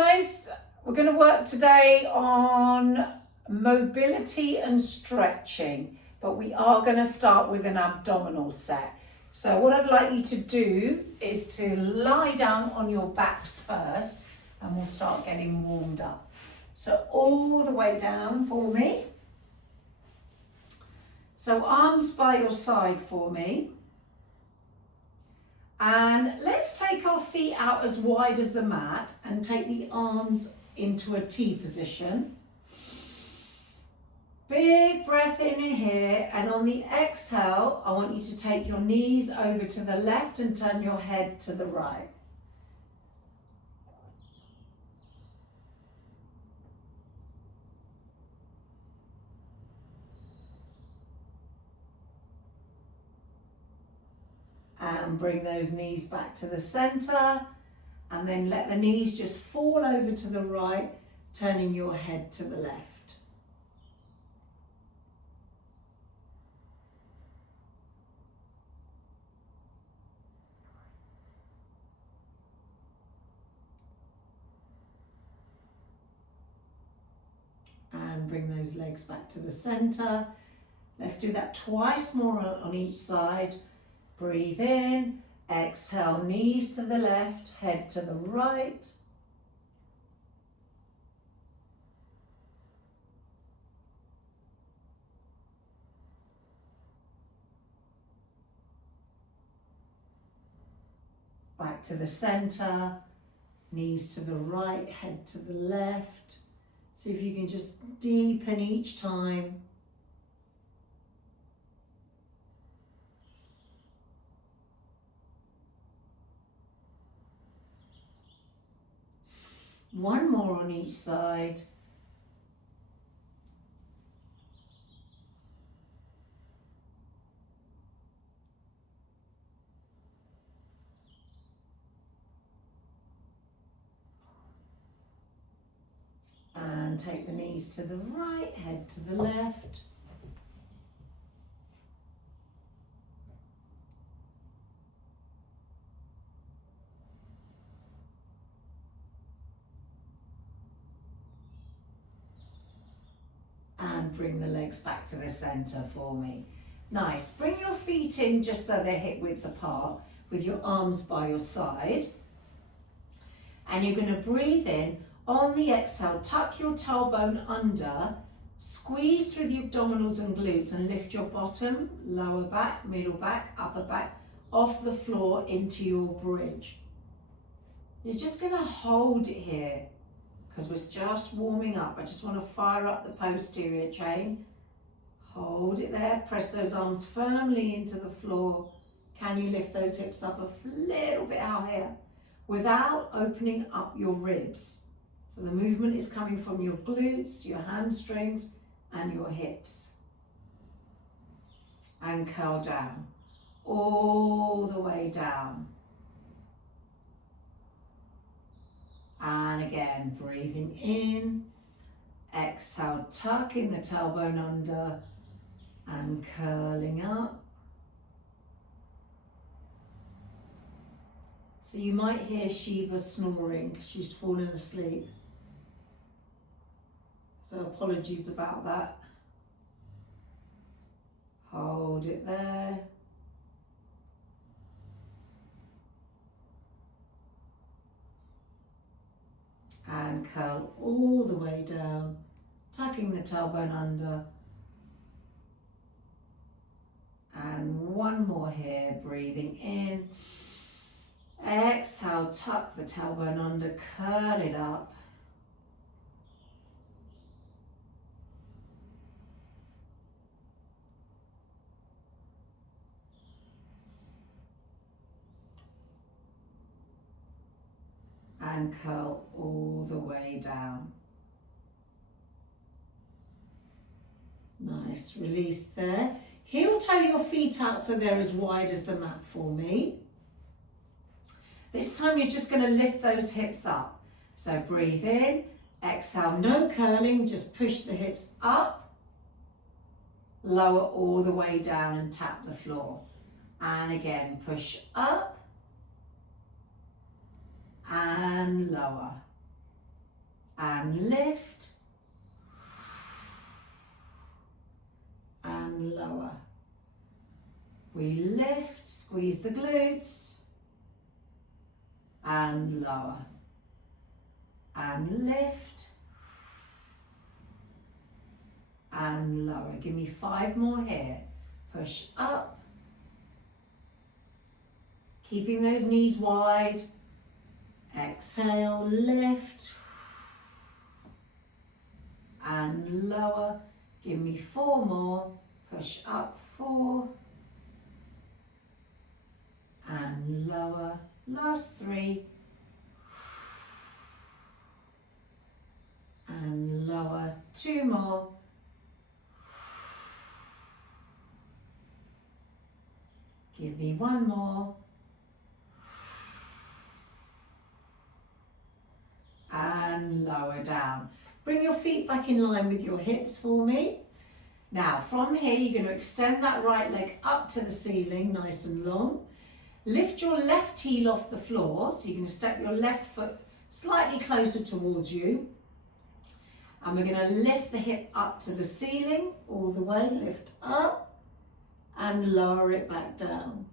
guys, we're going to work today on mobility and stretching, but we are going to start with an abdominal set. So what I'd like you to do is to lie down on your backs first and we'll start getting warmed up. So all the way down for me. So arms by your side for me. And let's take our feet out as wide as the mat and take the arms into a T position. Big breath in here, and on the exhale, I want you to take your knees over to the left and turn your head to the right. And bring those knees back to the center, and then let the knees just fall over to the right, turning your head to the left. And bring those legs back to the center. Let's do that twice more on each side. Breathe in, exhale, knees to the left, head to the right. Back to the center, knees to the right, head to the left. See if you can just deepen each time. One more on each side. And take the knees to the right, head to the left. And bring the legs back to the center for me. Nice. Bring your feet in just so they're hip width apart with your arms by your side. And you're going to breathe in. On the exhale, tuck your tailbone under, squeeze through the abdominals and glutes and lift your bottom, lower back, middle back, upper back, off the floor into your bridge. You're just going to hold it here because we're just warming up. I just want to fire up the posterior chain. Hold it there, press those arms firmly into the floor. Can you lift those hips up a little bit higher without opening up your ribs? So the movement is coming from your glutes, your hamstrings, and your hips. And curl down, all the way down. And again, breathing in, exhale, tucking the tailbone under and curling up. So you might hear Sheba snoring because she's fallen asleep. So apologies about that. Hold it there. And curl all the way down, tucking the tailbone under. And one more here, breathing in. Exhale, tuck the tailbone under, curl it up. And curl all the way down. Nice, release there. Heel toe your feet out so they're as wide as the mat for me. This time you're just going to lift those hips up. So breathe in, exhale, no curling, just push the hips up, lower all the way down and tap the floor. And again, push up and lower. and lift, and lower. We lift, squeeze the glutes, and lower, and lift, and lower. Give me 5 more here. Push up, keeping those knees wide. Exhale, lift, and lower. Give me 4 more. Push up, 4, and lower. Last 3, and lower. 2 more. Give me 1 more. And lower down. Bring your feet back in line with your hips for me. Now from here you're going to extend that right leg up to the ceiling, nice and long. Lift your left heel off the floor, so you can step your left foot slightly closer towards you. And we're going to lift the hip up to the ceiling, all the way, lift up and lower it back down.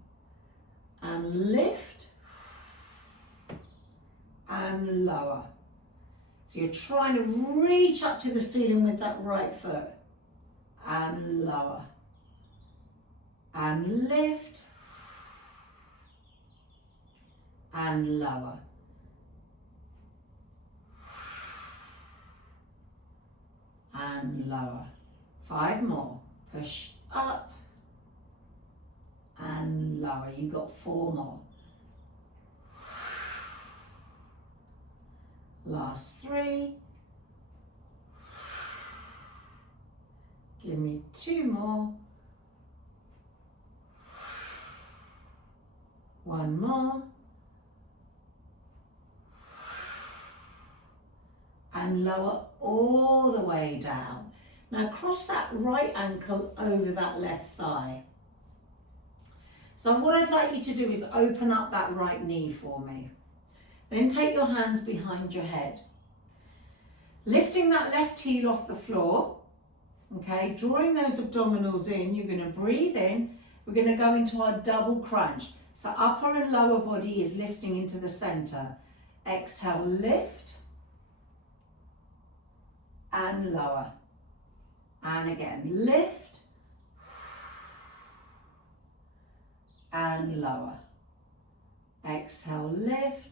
And lift and lower. So you're trying to reach up to the ceiling with that right foot. And lower. And lift. And lower. And lower. 5 more. Push up. And lower. You got 4 more. Last 3. Give me 2 more. 1 more. And lower all the way down. Now cross that right ankle over that left thigh. So what I'd like you to do is open up that right knee for me. Then take your hands behind your head. Lifting that left heel off the floor, okay, drawing those abdominals in, you're going to breathe in, we're going to go into our double crunch. So upper and lower body is lifting into the center. Exhale, lift, and lower. And again, lift, and lower. Exhale, lift,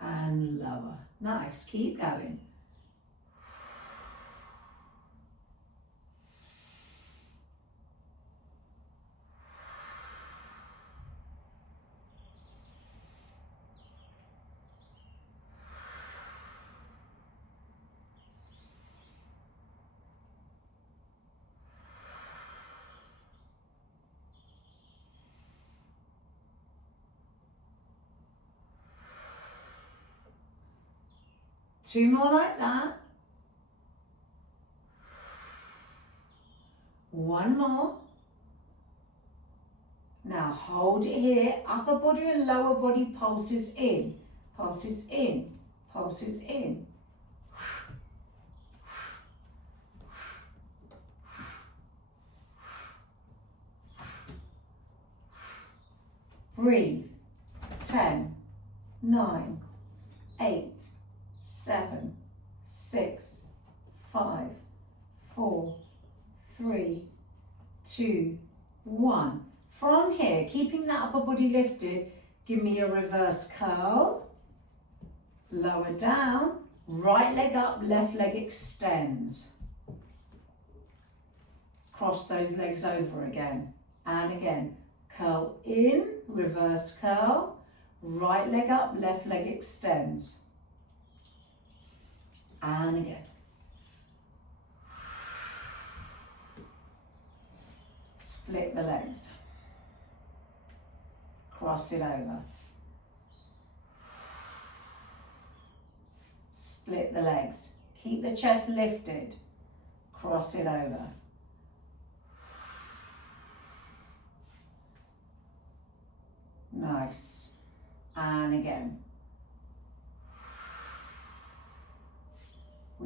and lower. Nice, keep going. Two more like that. One more. Now hold it here. Upper body and lower body pulses in. Pulses in. Pulses in. Breathe. 10, 9, 8, 7, 6, 5, 4, 3, 2, 1. From here, keeping that upper body lifted, give me a reverse curl. Lower down, right leg up, left leg extends. Cross those legs over again and again. Curl in, reverse curl, right leg up, left leg extends. And again. Split the legs. Cross it over. Split the legs. Keep the chest lifted. Cross it over. Nice. And again.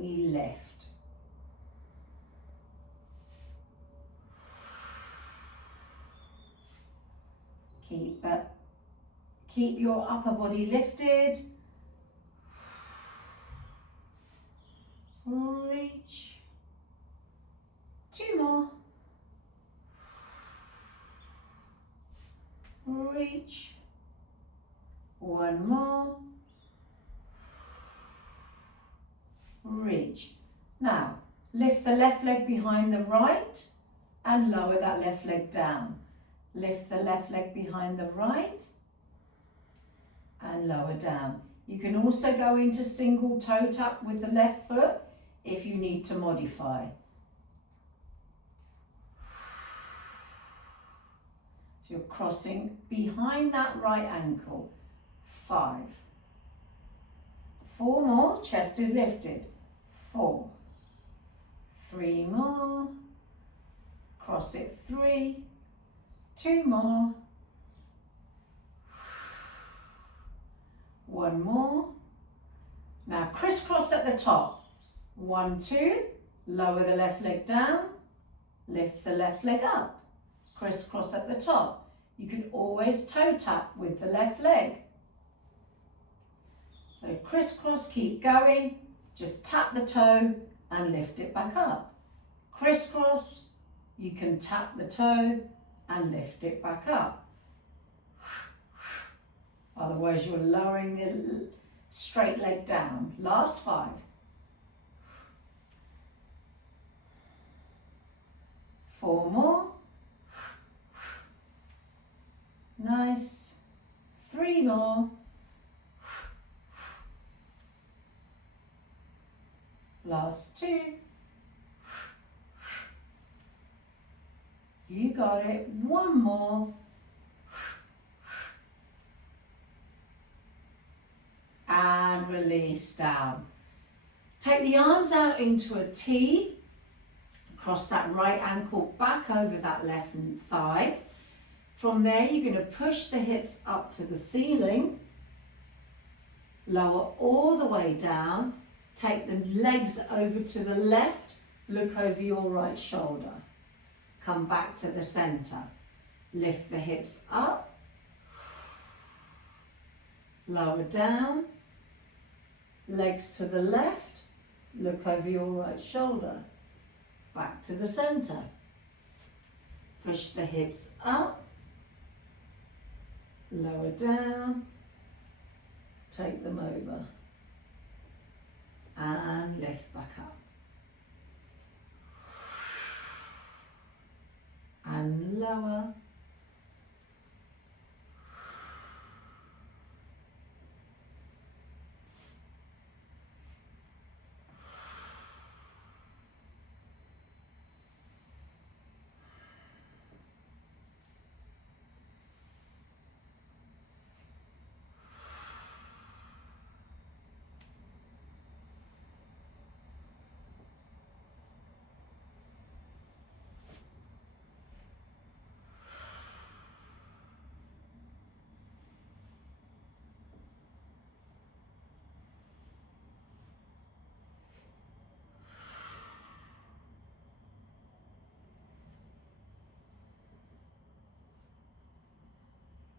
we lift. Keep your upper body lifted. Reach. 2 more. Reach. 1 more. Reach. Now, lift the left leg behind the right and lower that left leg down. Lift the left leg behind the right and lower down. You can also go into single toe tap with the left foot if you need to modify. So you're crossing behind that right ankle. 5. 4 more, chest is lifted. 4. 3 more. Cross it. 3. 2 more. 1 more. Now crisscross at the top. 1, 2. Lower the left leg down. Lift the left leg up. Crisscross at the top. You can always toe tap with the left leg. So crisscross, keep going. Just tap the toe and lift it back up. Crisscross, you can tap the toe and lift it back up. Otherwise you're lowering the straight leg down. Last 5. 4 more. Nice. 3 more. Last 2. You got it. 1 more. And release down. Take the arms out into a T. Cross that right ankle back over that left thigh. From there, you're going to push the hips up to the ceiling. Lower all the way down. Take the legs over to the left. Look over your right shoulder. Come back to the center. Lift the hips up. Lower down. Legs to the left. Look over your right shoulder. Back to the center. Push the hips up. Lower down. Take them over. And lift back up. And lower.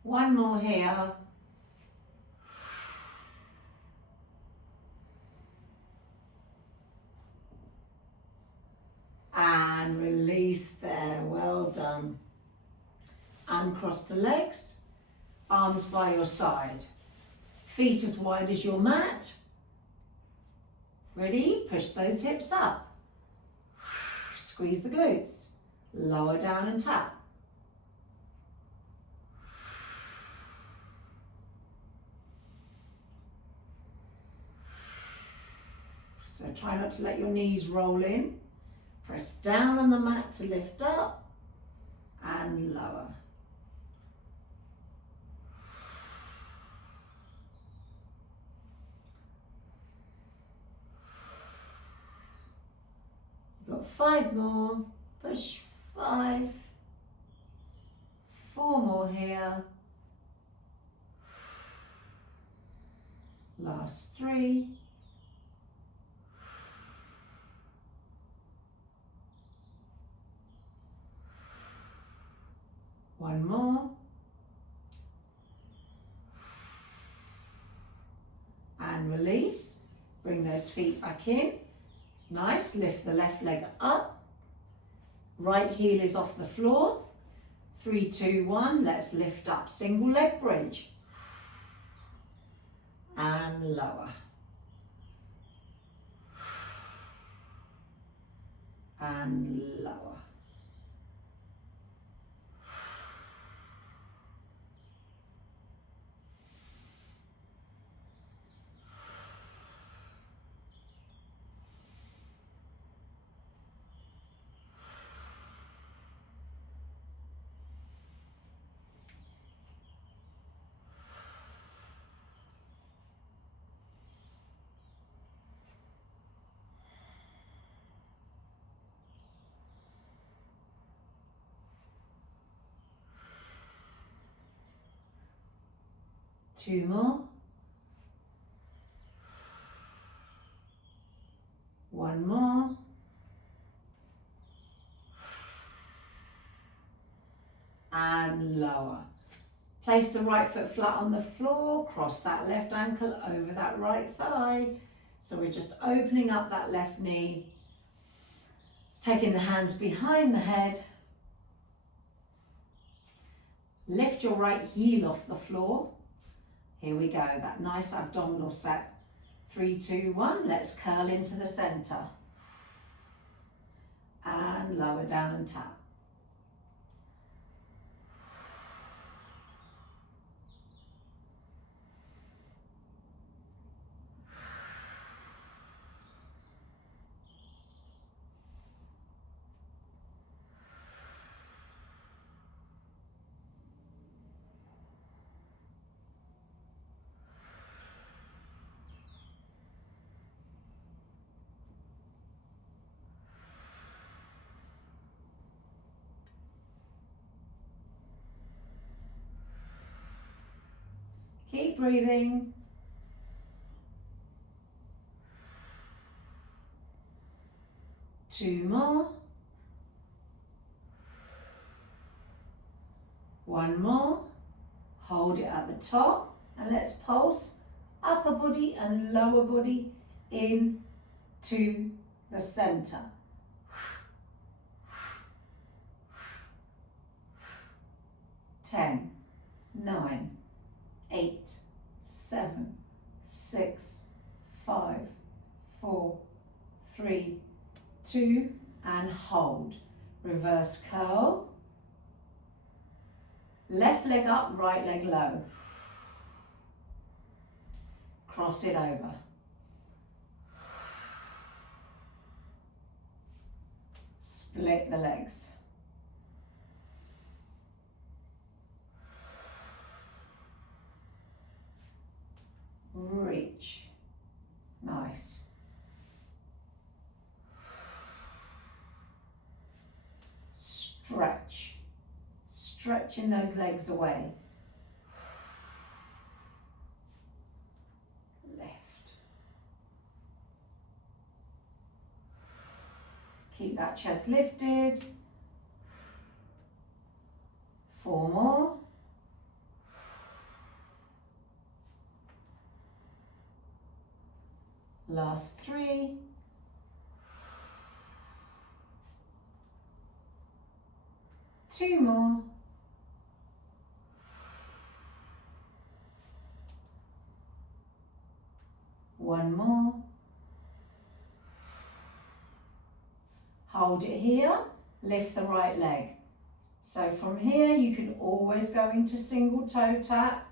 One more here. And release there, well done. Uncross the legs, arms by your side. Feet as wide as your mat. Ready? Push those hips up. Squeeze the glutes. Lower down and tap. So try not to let your knees roll in. Press down on the mat to lift up and lower. You've got 5 more. Push 5. 4 more here. Last 3. One more. And release. Bring those feet back in. Nice. Lift the left leg up. Right heel is off the floor. 3, 2, 1. Let's lift up. Single leg bridge. And lower. And lower. Two more. One more. And lower. Place the right foot flat on the floor, cross that left ankle over that right thigh. So we're just opening up that left knee, taking the hands behind the head. Lift your right heel off the floor. Here we go, that nice abdominal set. 3, 2, 1, let's curl into the center. And lower down and tap. Keep breathing. Two more. One more. Hold it at the top and let's pulse upper body and lower body in to the center. 10, 9, 8, 7, 6, 5, 4, 3, 2, and hold. Reverse curl. Left leg up, right leg low. Cross it over. Split the legs. Reach. Nice. Stretch. Stretching those legs away. Lift. Keep that chest lifted. 4 more. Last 3. Two more. One more. Hold it here, lift the right leg. So from here you can always go into single toe tap.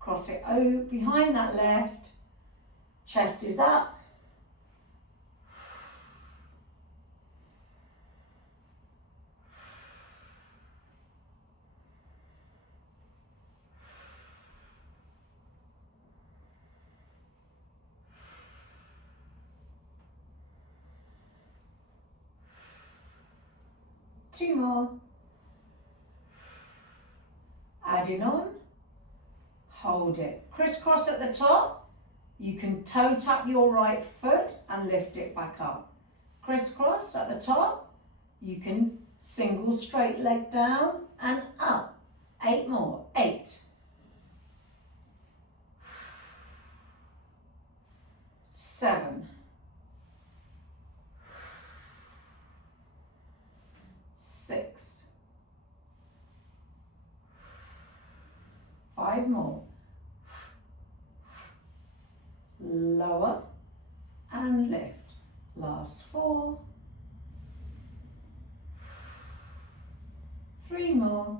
Cross it over behind that left, chest is up. Two more. Adding on. Hold it. Crisscross at the top. You can toe tap your right foot and lift it back up. Crisscross at the top. You can single straight leg down and up. 8 more. 8. 7. 6. 5 more. Lower and lift. Last 4. 3 more.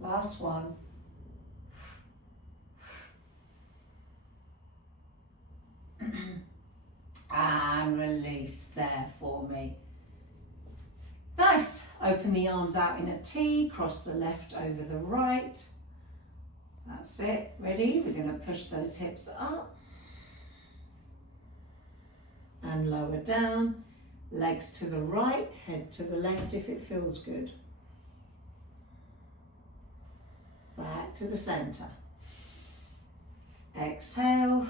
Last 1. And release there for me. Nice. Open the arms out in a T, cross the left over the right. That's it. Ready? We're going to push those hips up and lower down. Legs to the right, head to the left if it feels good. Back to the center. Exhale.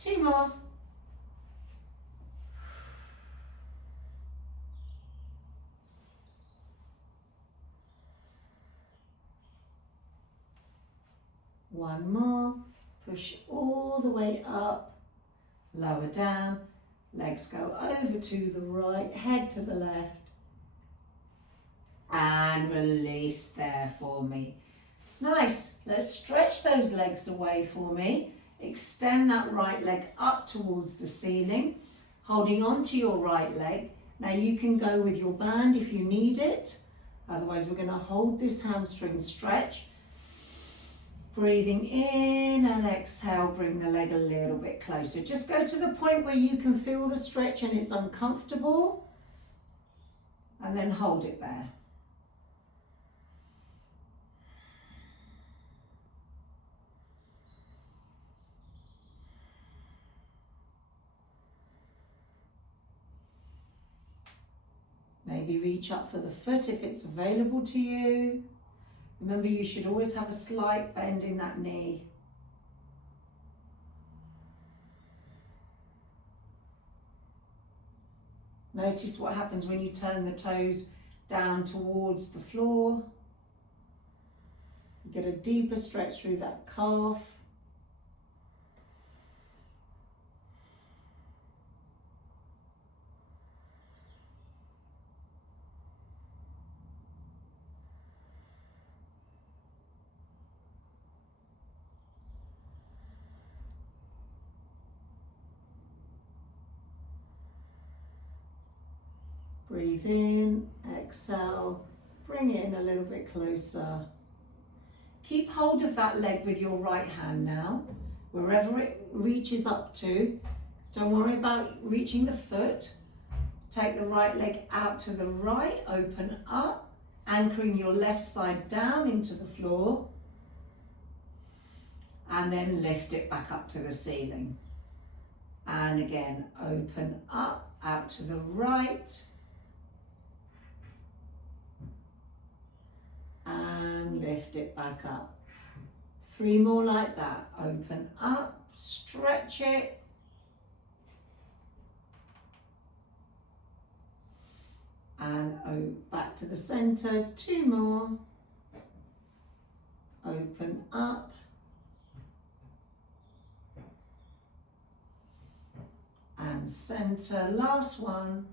Two more. One more. Push all the way up, lower down, legs go over to the right, head to the left, and release there for me. Nice. Let's stretch those legs away for me. Extend that right leg up towards the ceiling, holding on to your right leg. Now you can go with your band if you need it. Otherwise, we're going to hold this hamstring stretch. Breathing in and exhale, bring the leg a little bit closer. Just go to the point where you can feel the stretch and it's uncomfortable, and then hold it there. Maybe reach up for the foot if it's available to you. Remember, you should always have a slight bend in that knee. Notice what happens when you turn the toes down towards the floor. You get a deeper stretch through that calf. Breathe in, exhale, bring it in a little bit closer. Keep hold of that leg with your right hand now, wherever it reaches up to. Don't worry about reaching the foot. Take the right leg out to the right, open up, anchoring your left side down into the floor, and then lift it back up to the ceiling. And again, open up, out to the right, and lift it back up. 3 more like that. Open up, stretch it, And back to the center, 2 more. Open up. And center, last one.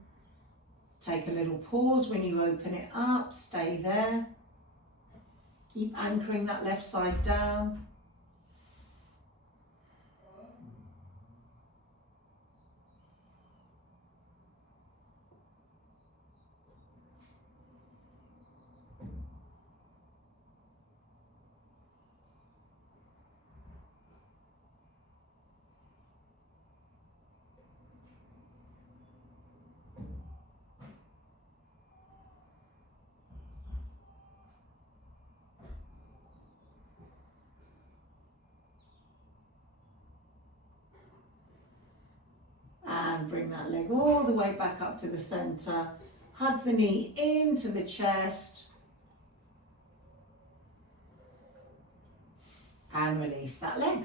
Take a little pause when you open it up, stay there. Keep anchoring that left side down. And bring that leg all the way back up to the center. Hug the knee into the chest. And release that leg.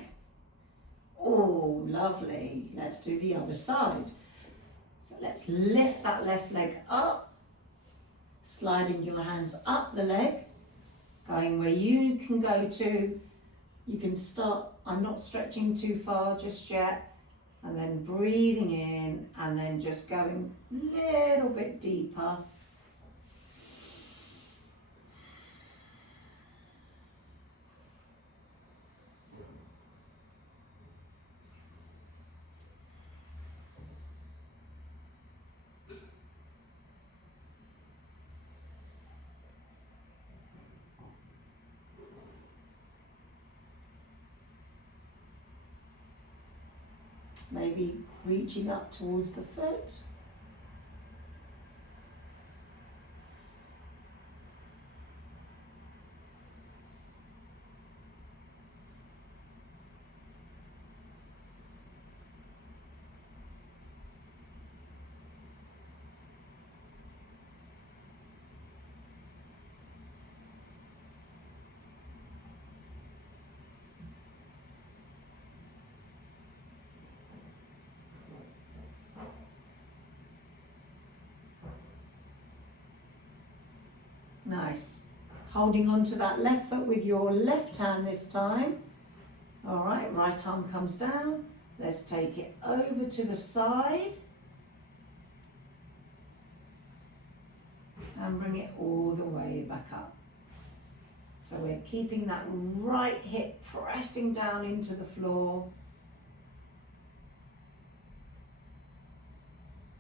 Oh, lovely. Let's do the other side. So let's lift that left leg up. Sliding your hands up the leg. Going where you can go to. You can start, I'm not stretching too far just yet. And then breathing in and then just going a little bit deeper. Maybe reaching up towards the foot. Nice. Holding on to that left foot with your left hand this time. All right, right arm comes down. Let's take it over to the side. And bring it all the way back up. So we're keeping that right hip pressing down into the floor.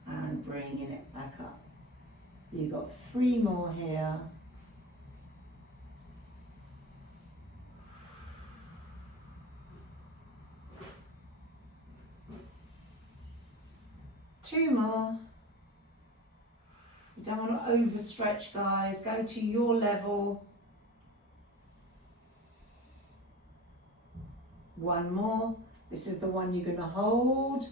And bringing it back up. You've got 3 more here. Two more. You don't want to overstretch, guys. Go to your level. 1 more. This is the one you're going to hold.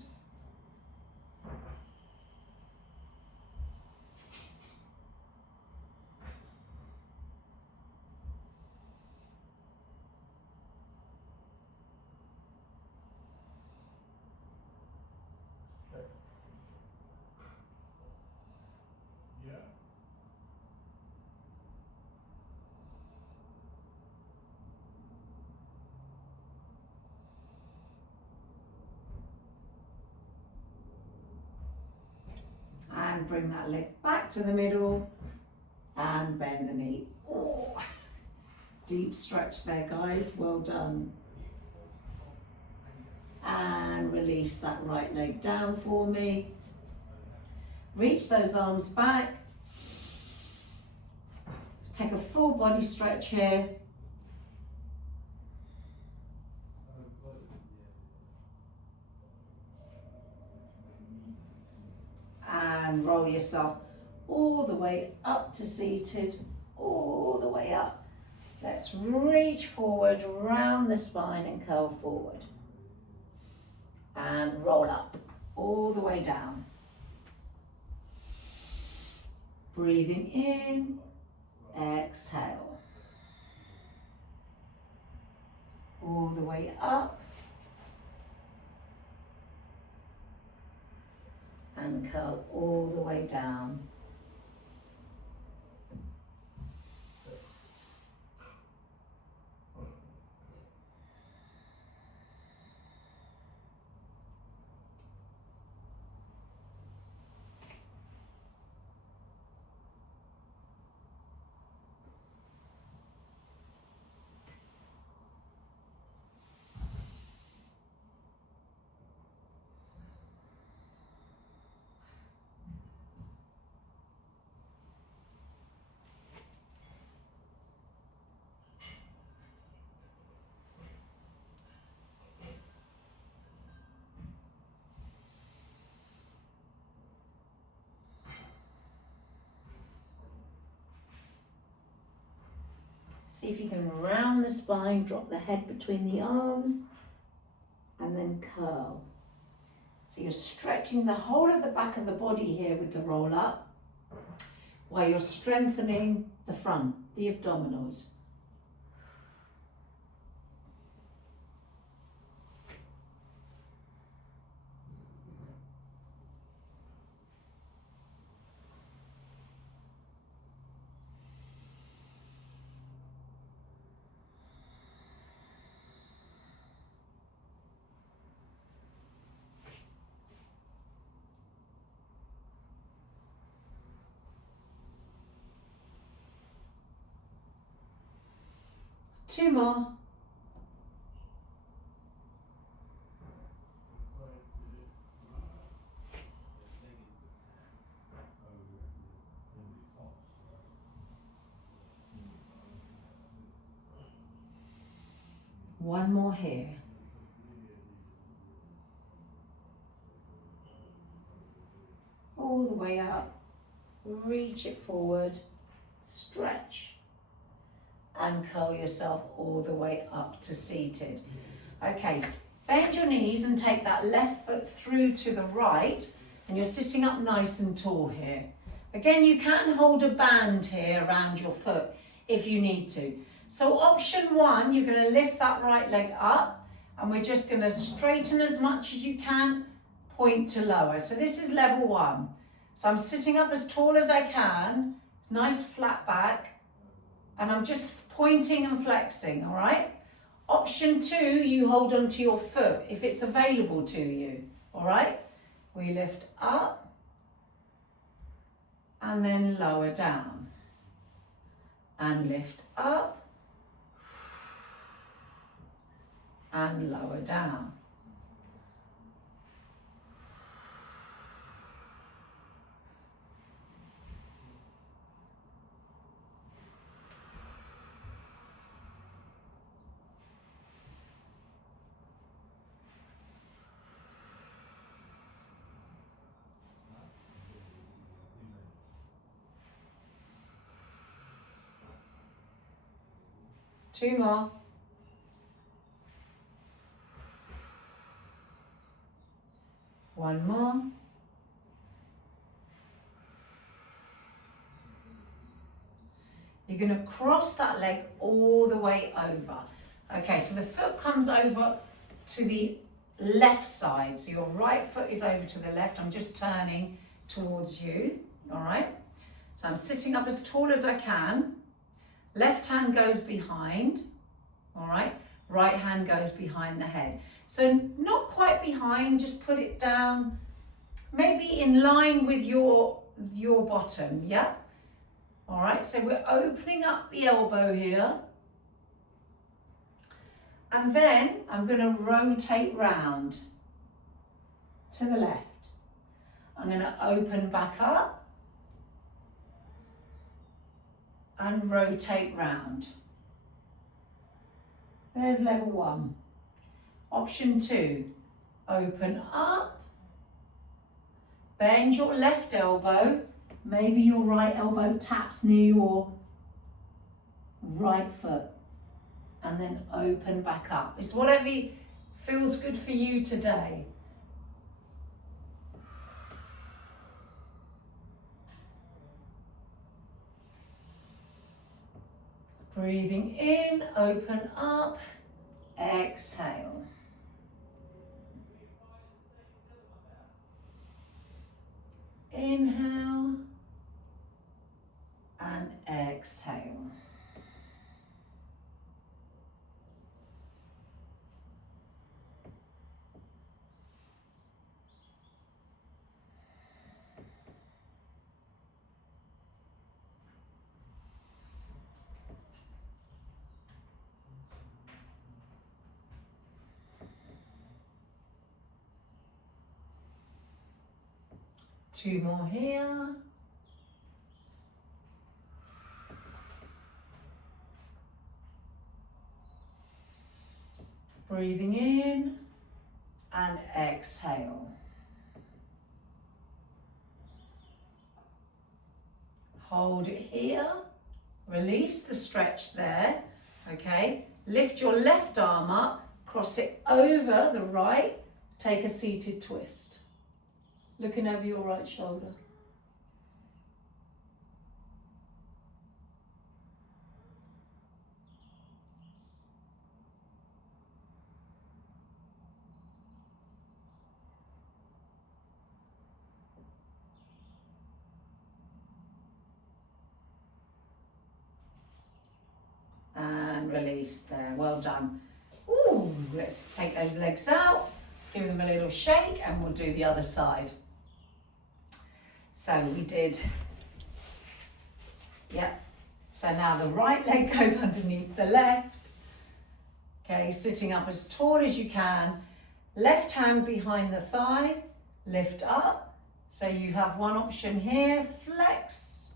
And bring that leg back to the middle and bend the knee. Oh, deep stretch there, guys. Well done. And release that right leg down for me. Reach those arms back. Take a full body stretch here. And roll yourself all the way up to seated, all the way up. Let's reach forward, round the spine and curl forward. And roll up, all the way down. Breathing in, exhale. All the way up. And curl all the way down. See if you can round the spine, drop the head between the arms, and then curl. So you're stretching the whole of the back of the body here with the roll up, while you're strengthening the front, the abdominals. Two more. One more here. All the way up, reach it forward, stretch, and curl yourself all the way up to seated. Okay, bend your knees and take that left foot through to the right, and you're sitting up nice and tall here. Again, you can hold a band here around your foot if you need to. So option one, you're going to lift that right leg up, and we're just going to straighten as much as you can, point to lower. So this is level one. So I'm sitting up as tall as I can, nice flat back, and I'm just pointing and flexing, all right? Option two, you hold onto your foot if it's available to you, all right? We lift up and then lower down, and lift up and lower down. Two more. One more. You're going to cross that leg all the way over. Okay, so the foot comes over to the left side. So your right foot is over to the left. I'm just turning towards you, all right? So I'm sitting up as tall as I can. Left hand goes behind, all right? Right hand goes behind the head. So not quite behind, just put it down, maybe in line with your bottom, yeah? All right, so we're opening up the elbow here. And then I'm going to rotate round to the left. I'm going to open back up and rotate round. There's level one. Option two, open up, bend your left elbow, maybe your right elbow taps near your right foot, and then open back up. It's whatever feels good for you today. Breathing in, open up, exhale. Inhale and exhale. Two more here. Breathing in and exhale. Hold it here. Release the stretch there. Okay, lift your left arm up, cross it over the right, take a seated twist. Looking over your right shoulder. And release there, well done. Ooh, let's take those legs out, give them a little shake, and we'll do the other side. So we did, yep. So now the right leg goes underneath the left. Okay, sitting up as tall as you can. Left hand behind the thigh, lift up. So you have one option here, flex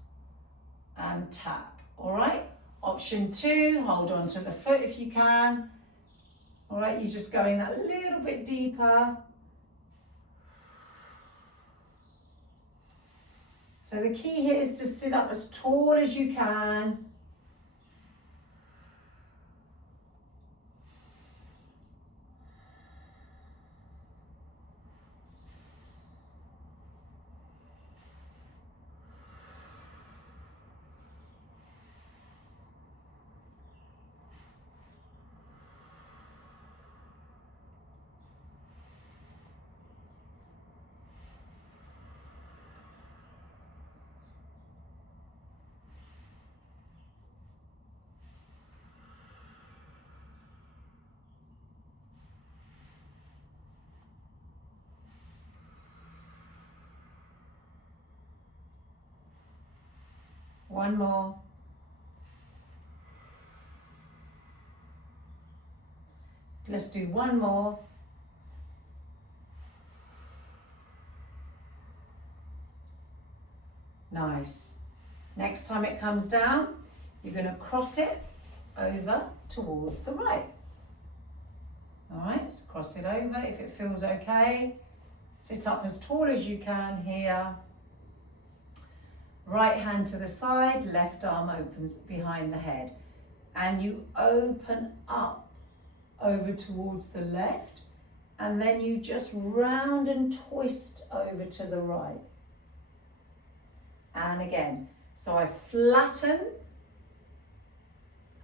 and tap, all right? Option 2, hold on to the foot if you can. All right, you're just going that little bit deeper. So the key here is to sit up as tall as you can. One more. Let's do one more. Nice. Next time it comes down, you're going to cross it over towards the right. All right, so cross it over if it feels okay. Sit up as tall as you can here. Right hand to the side, left arm opens behind the head. And you open up over towards the left. And then you just round and twist over to the right. And again, so I flatten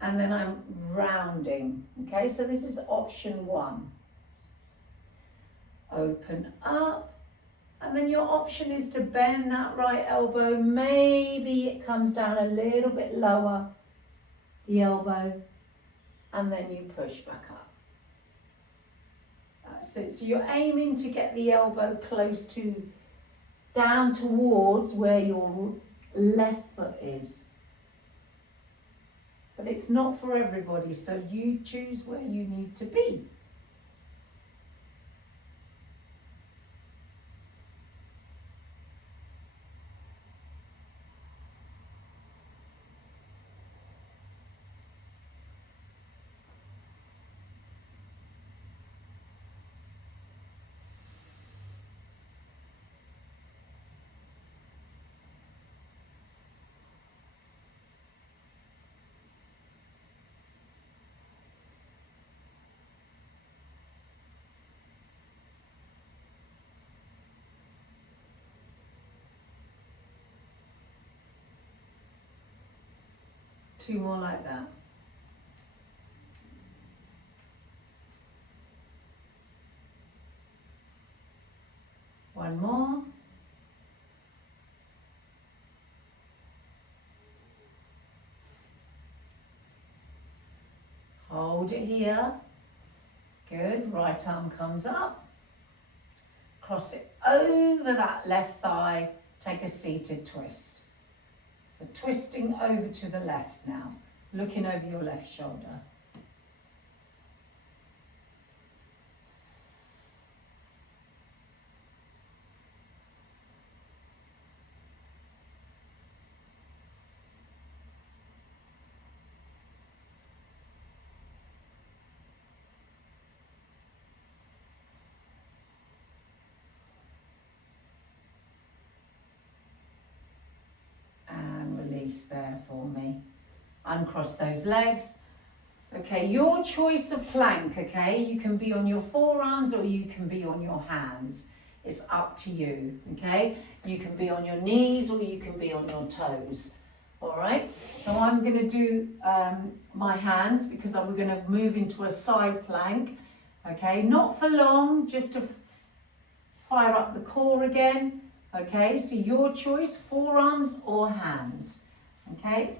and then I'm rounding. Okay, so this is option 1. Open up. And then your option is to bend that right elbow. Maybe it comes down a little bit lower, the elbow, and then you push back up. That's it. So you're aiming to get the elbow close to, down towards where your left foot is. But it's not for everybody, so you choose where you need to be. Two more like that. One more. Hold it here. Good, right arm comes up. Cross it over that left thigh. Take a seated twist. So twisting over to the left now, looking over your left shoulder. There for me. Uncross those legs, Okay, your choice of plank, okay? You can be on your forearms or you can be on your hands. It's up to you, okay? You can be on your knees or you can be on your toes, all right? So I'm going to do my hands because we're going to move into a side plank, okay? Not for long, just to fire up the core again, okay? So your choice, forearms or hands, okay?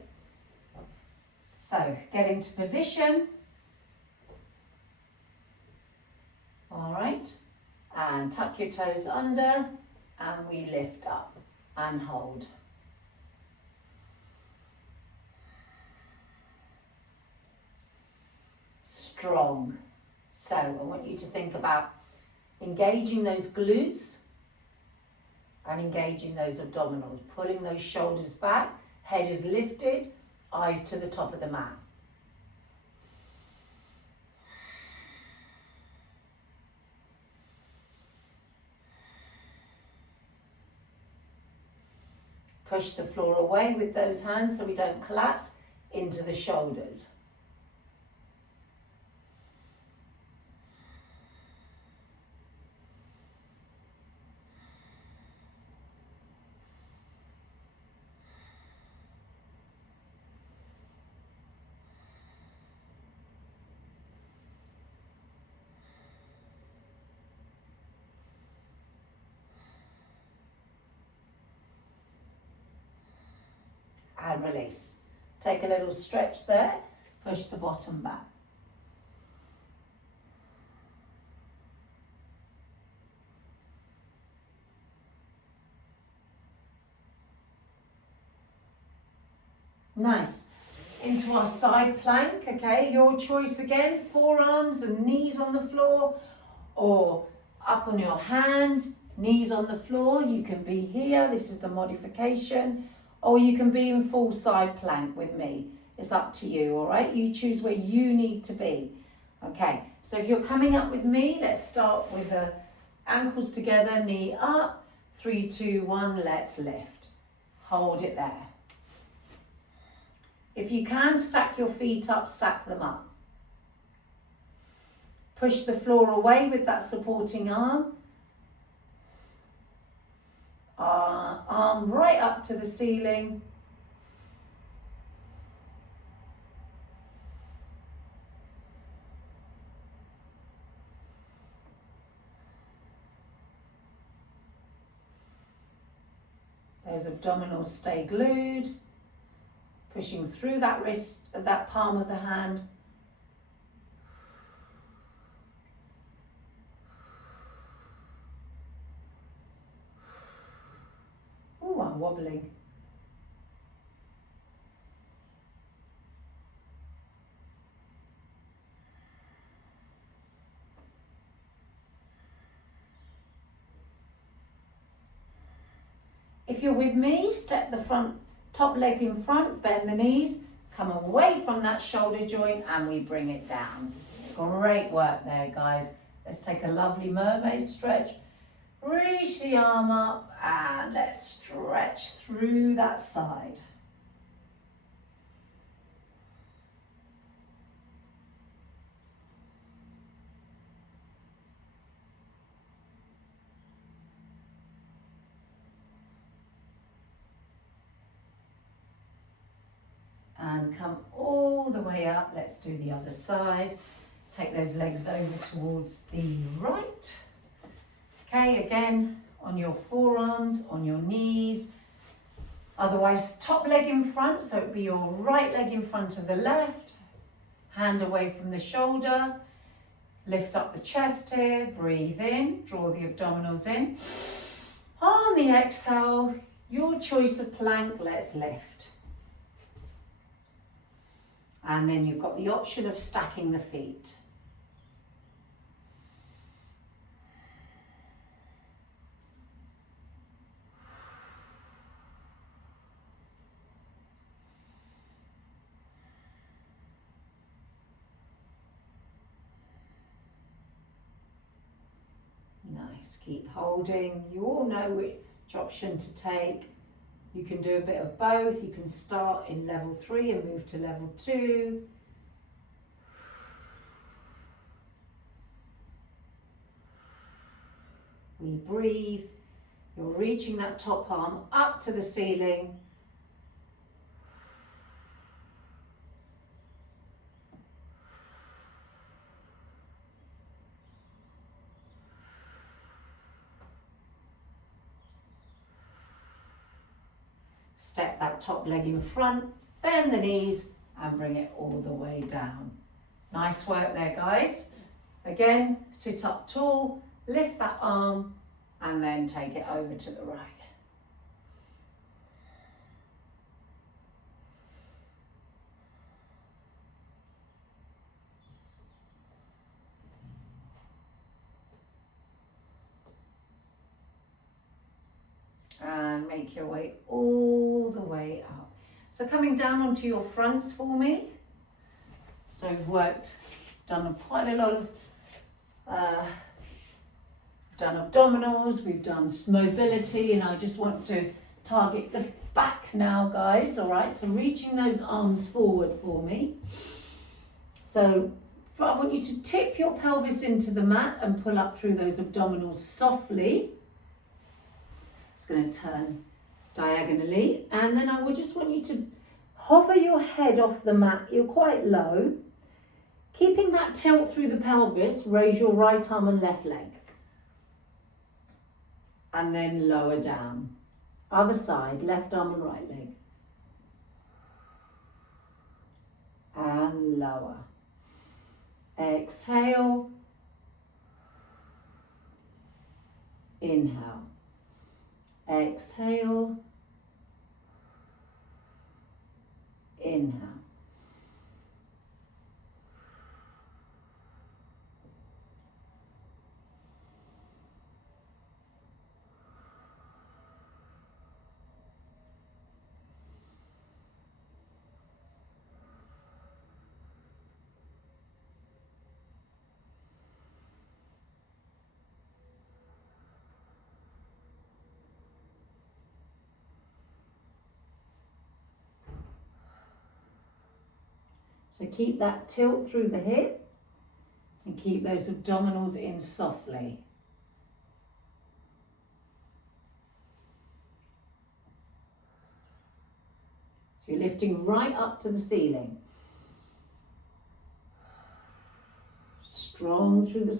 So get into position, all right? And tuck your toes under and we lift up and hold. Strong. So I want you to think about engaging those glutes and engaging those abdominals, pulling those shoulders back, head is lifted, eyes to the top of the mat. Push the floor away with those hands so we don't collapse into the shoulders. And release. Take a little stretch there, push the bottom back. Nice. Into our side plank, okay? Your choice again, forearms and knees on the floor or up on your hand, knees on the floor. You can be here, this is the modification, or you can be in full side plank with me. It's up to you, all right? You choose where you need to be. Okay, so if you're coming up with me, let's start with the ankles together, knee up. 3, 2, 1, let's lift. Hold it there. If you can, stack your feet up, stack them up. Push the floor away with that supporting arm. Arm right up to the ceiling. Those abdominals stay glued. Pushing through that wrist, that palm of the hand. Ooh, I'm wobbling. If you're with me, step the top leg in front, bend the knees, come away from that shoulder joint and we bring it down. Great work there, guys. Let's take a lovely mermaid stretch. Reach the arm up and let's stretch through that side. And come all the way up. Let's do the other side. Take those legs over towards the right. Okay, again, on your forearms, on your knees. Otherwise, top leg in front, so it would be your right leg in front of the left. Hand away from the shoulder. Lift up the chest here, breathe in, draw the abdominals in. On the exhale, your choice of plank, let's lift. And then you've got the option of stacking the feet. Nice, keep holding. You all know which option to take. You can do a bit of both. You can start in level 3 and move to level 2. We breathe. You're reaching that top arm up to the ceiling. Step that top leg in front, bend the knees and bring it all the way down. Nice work there, guys. Again, sit up tall, lift that arm and then take it over to the right. And make your way all the way up. So coming down onto your fronts for me. So we've done quite a lot of, done abdominals, we've done mobility, and I just want to target the back now, guys, all right? So reaching those arms forward for me. So I want you to tip your pelvis into the mat and pull up through those abdominals softly. Just going to turn diagonally, and then I would just want you to hover your head off the mat. You're quite low. Keeping that tilt through the pelvis, raise your right arm and left leg. And then lower down. Other side, left arm and right leg. And lower. Exhale. Inhale. Exhale. Inhale. So keep that tilt through the hip and keep those abdominals in softly. So you're lifting right up to the ceiling. Strong through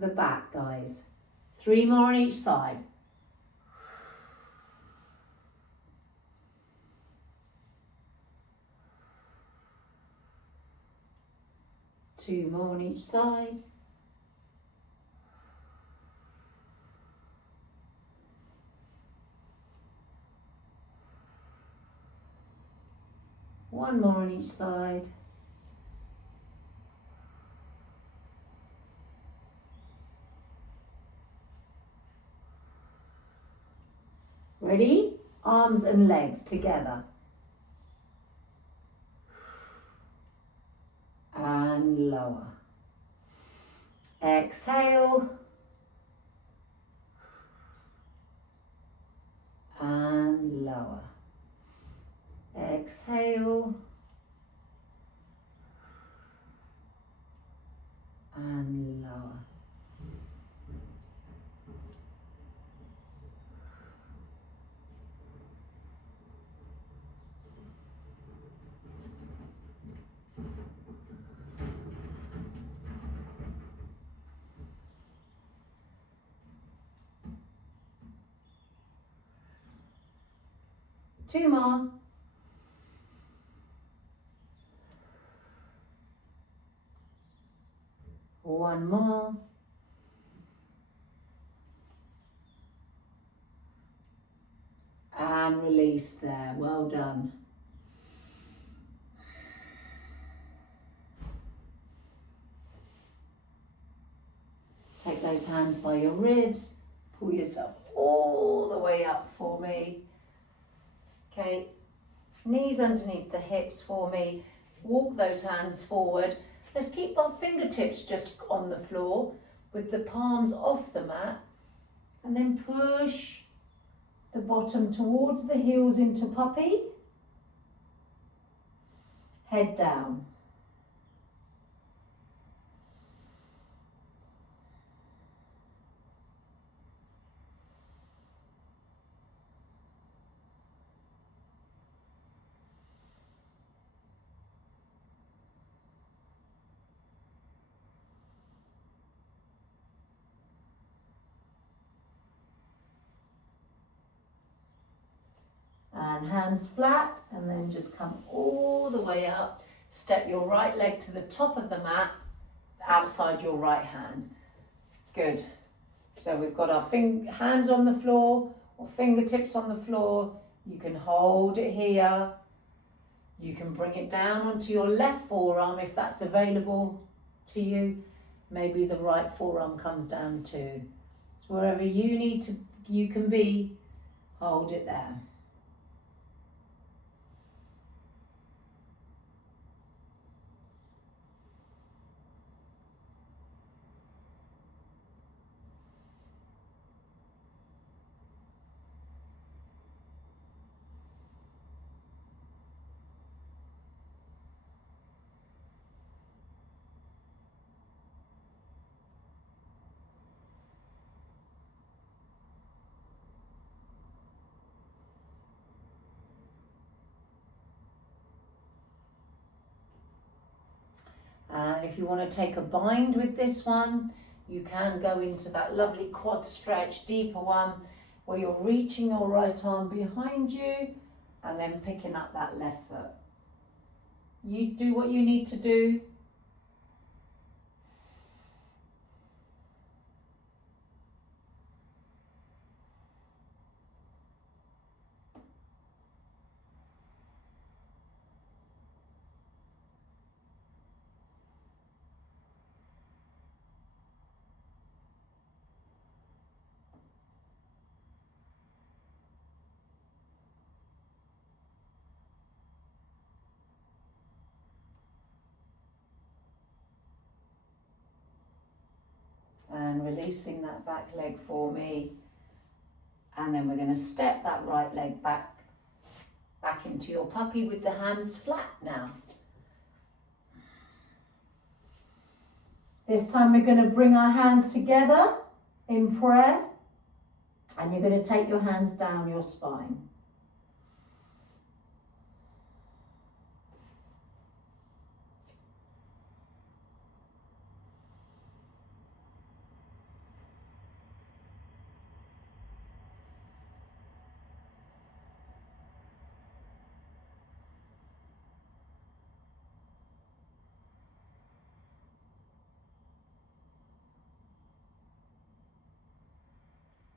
the back, guys. 3 more on each side. Two more on each side. One more on each side. Ready? Arms and legs together. And lower. Exhale. And lower. Exhale. And lower. Two more. One more. And release there. Well done. Take those hands by your ribs. Pull yourself all the way up for me. Okay, knees underneath the hips for me. Walk those hands forward. Let's keep our fingertips just on the floor with the palms off the mat. And then push the bottom towards the heels into puppy. Head down. And hands flat, and then just come all the way up. Step your right leg to the top of the mat, outside your right hand. Good. So we've got our hands on the floor or fingertips on the floor. You can hold it here. You can bring it down onto your left forearm if that's available to you. Maybe the right forearm comes down too. So wherever you can be, hold it there. And if you want to take a bind with this one, you can go into that lovely quad stretch, deeper one, where you're reaching your right arm behind you and then picking up that left foot. You do what you need to do. And releasing that back leg for me. And then we're going to step that right leg back into your puppy with the hands flat now. This time we're going to bring our hands together in prayer. And you're going to take your hands down your spine.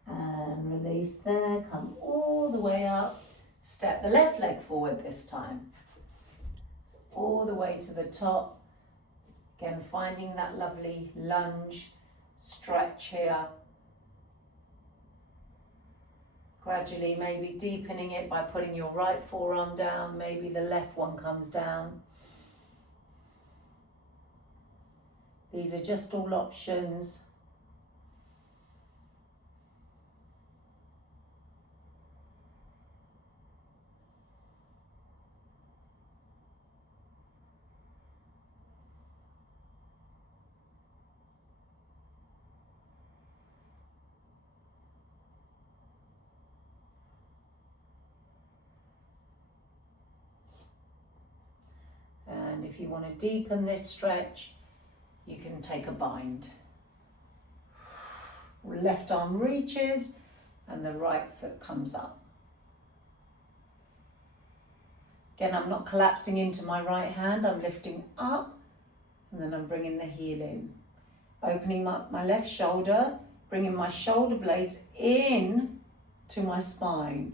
And release there, come all the way up. Step the left leg forward this time. All the way to the top. Again, finding that lovely lunge, stretch here. Gradually maybe deepening it by putting your right forearm down, maybe the left one comes down. These are just all options. And if you want to deepen this stretch, you can take a bind. Left arm reaches and the right foot comes up. Again, I'm not collapsing into my right hand, I'm lifting up and then I'm bringing the heel in. Opening up my left shoulder, bringing my shoulder blades in to my spine.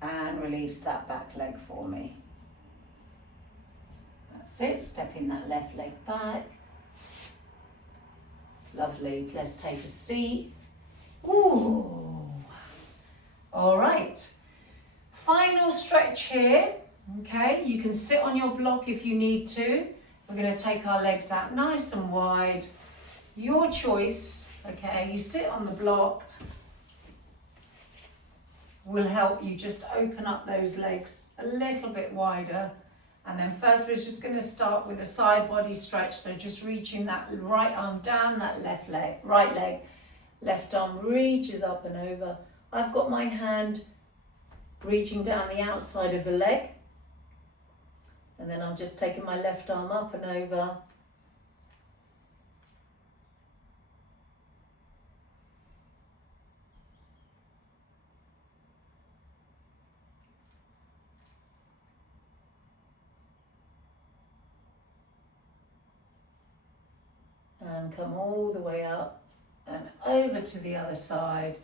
And release that back leg for me. That's it, stepping that left leg back. Lovely, let's take a seat. Ooh. All right, final stretch here. Okay, you can sit on your block if you need to. We're going to take our legs out nice and wide. Your choice, okay, you sit on the block. will help you just open up those legs a little bit wider. And then first we're just going to start with a side body stretch, so just reaching that right arm down, that left leg, right leg, left arm reaches up and over. I've got my hand reaching down the outside of the leg, and then I'm just taking my left arm up and over. And come all the way up and over to the other side.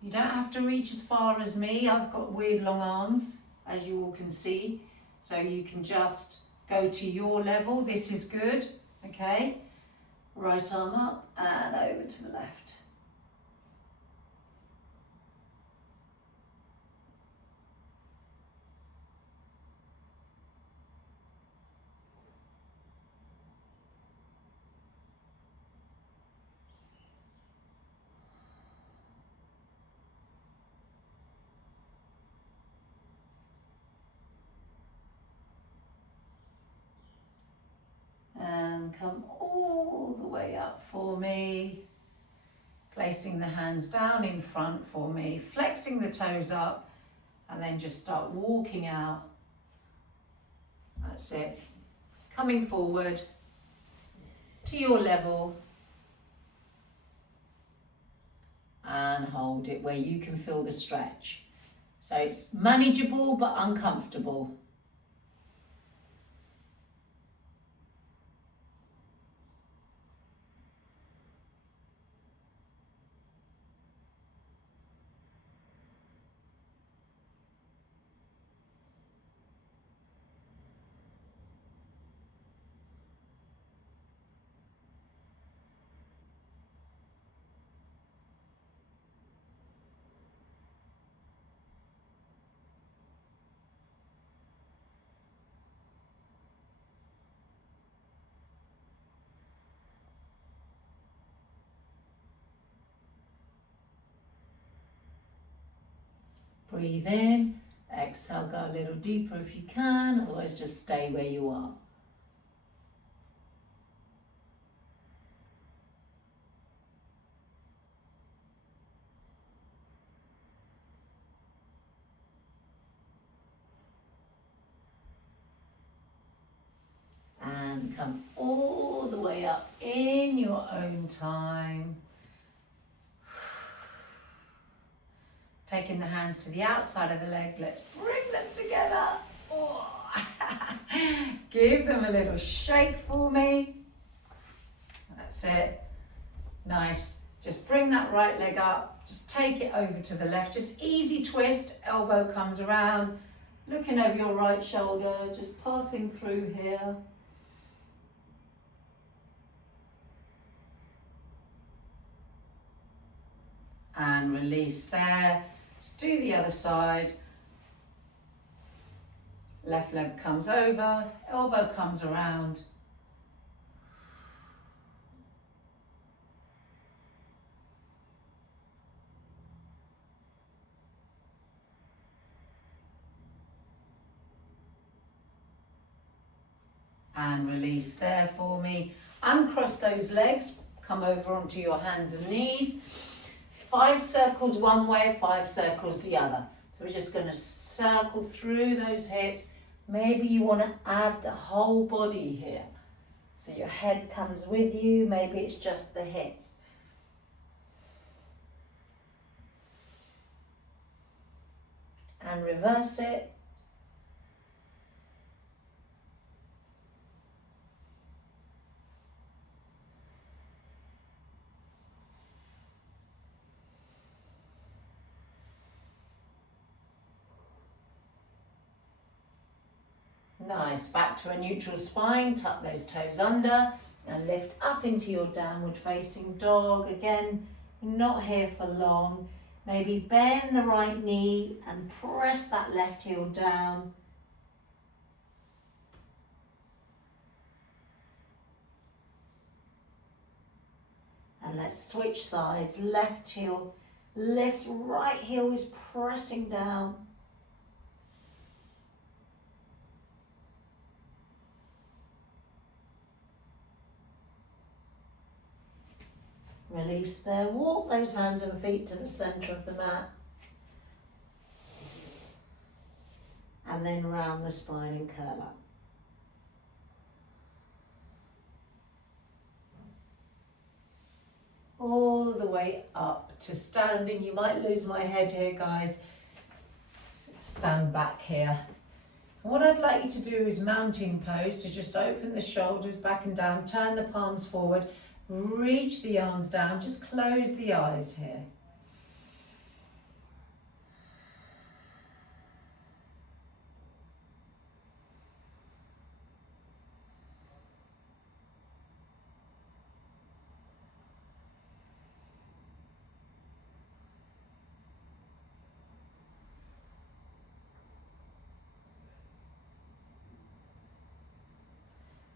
You don't have to reach as far as me. I've got weird long arms, as you all can see. So you can just go to your level. This is good, okay? Right arm up and over to the left. And come all the way up for me. Placing the hands down in front for me, flexing the toes up, and then just start walking out. That's it. Coming forward to your level. And hold it where you can feel the stretch. So it's manageable but uncomfortable. Breathe in, exhale, go a little deeper if you can, otherwise just stay where you are. And come all the way up in your own time. Taking the hands to the outside of the leg, let's bring them together. Oh. Give them a little shake for me. That's it. Nice. Just bring that right leg up. Just take it over to the left. Just easy twist. Elbow comes around. Looking over your right shoulder. Just passing through here. And release there. Let's do the other side. Left leg comes over, elbow comes around. And release there for me. Uncross those legs, come over onto your hands and knees. 5 circles one way, 5 circles the other. So we're just going to circle through those hips. Maybe you want to add the whole body here. So your head comes with you, maybe it's just the hips. And reverse it. Nice, back to a neutral spine, tuck those toes under and lift up into your downward facing dog. Again, not here for long. Maybe bend the right knee and press that left heel down. And let's switch sides, left heel Lift, right heel is pressing down. Release there. Walk those hands and feet to the centre of the mat. And then round the spine and curl up. All the way up to standing. You might lose my head here, guys. So stand back here. And what I'd like you to do is mountain pose. So just open the shoulders back and down, turn the palms forward, reach the arms down, just close the eyes here.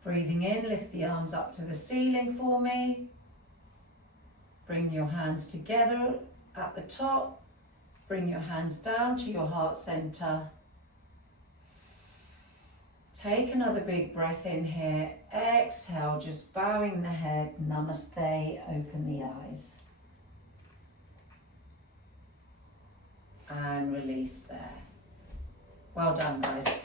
Breathing in, lift the arms up to the ceiling for me. Bring your hands together at the top. Bring your hands down to your heart center. Take another big breath in here. Exhale, just bowing the head. Namaste, open the eyes. And release there. Well done, guys.